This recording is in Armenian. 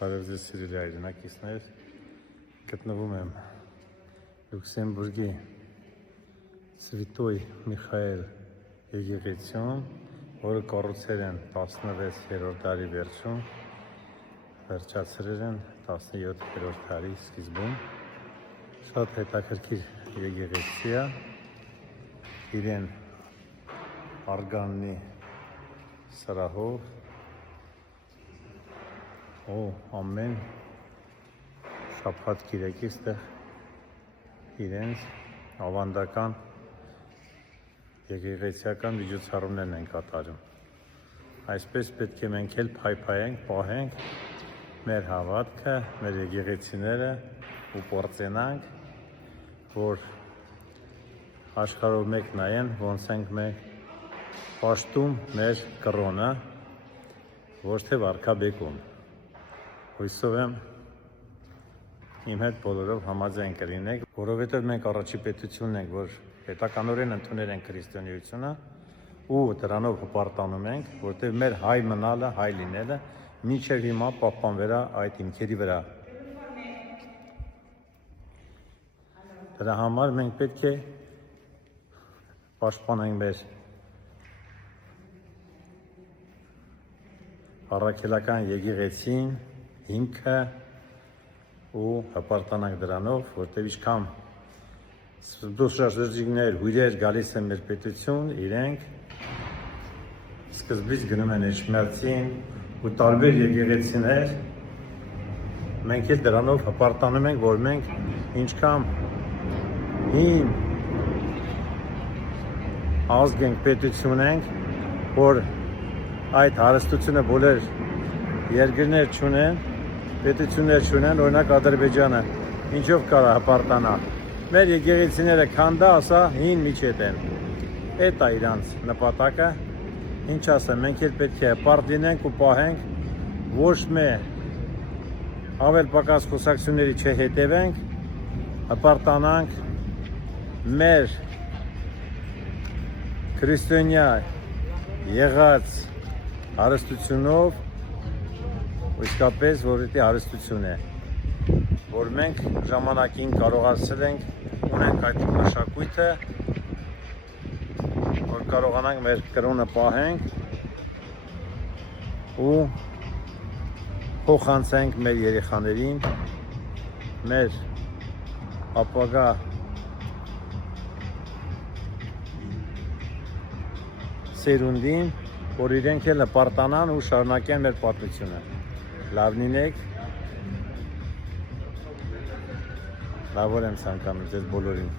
Բարև ձեզ սիրելի հայրենակիցներ, գտնվում եմ Լյուքսեմբուրգի Սվիտոյ Միխայել եկեղեցիում, որը կառուցել են 16-րդ դարի վերջում, վերջացրել են 17-րդ դարի սկիզբում։ Շատ հետաքրքիր եկեղեցի է, իրեն արգաննի սրահով, ամեն շաբաթ կիրակի ստեղ իրենց ավանդական եկեղեցիական միջոցառումներն են կատարում։ Այսպես պետք է մենք էլ փայփայենք, պահենք մեր հավատքը, մեր եկեղեցիները ու փորձենանք, որ աշխարհով մեկ նայեն, ոնց ենք մենք պաշտում մեր կրոնը, ոչ թե վարքաբեկում։ Հույսով եմ իմ հետ բոլորով համաձայն կլինենք, որովհետև մենք առաջի պետությունն ենք, որ պետականորեն ընդունել ենք քրիստոնեությունը ու դրանով հպարտանում ենք, որտեղ մեր հայ մնալը, հայ լինելը մինչև հիմա պահպանվել է այդ հիմքերի վրա։ Դրա համար մենք պետք է պաշտպանենք մեր առաքելական եկեղեցին, հիմքը ու հպարտանանք դրանով, որտեղ ինչքան դուսրաժողովներ հյուրեր գալիս են մեր պետություն, իրենք սկզբից գնում են Էջմիածին ու տարբեր եկեղեցիներ, մենք էլ դրանով հպարտանում ենք, որ մենք ինչքան հին ազգ ենք, պետություն ենք, որ այդ հարստությունը բոլոր երկրներ չունեն, պետություններ չունեն, օրինակ Ադրբեջանը, ինչով կարա հպարտանա։ Մեր եկեղեցիները քանդա, ասա, հին միջետ են։ Էդ է իրանց նպատակը, ինչ ասեմ, մենք էլ պետք է հպարտ լինենք ու պահենք, ոչ մի ավել պակաս խոսակցությունների չհետևենք, հպարտանանք մեր քրիստոնյա եղած հարստությունով, իսկապես որովհետև հարստություն է, որ մենք ժամանակին կարողացել ենք ունենք այդ մշակույթը, որ կարողանանք մեր կրոնը պահենք ու փոխանցենք մեր երեխաներին, մեր ապագա սերունդին, որ իրենք էլ հպարտանան ու շարունակեն մեր պատմությունը։ Լավ լինեք, լավ եմ ցանկանում ձեզ բոլորին։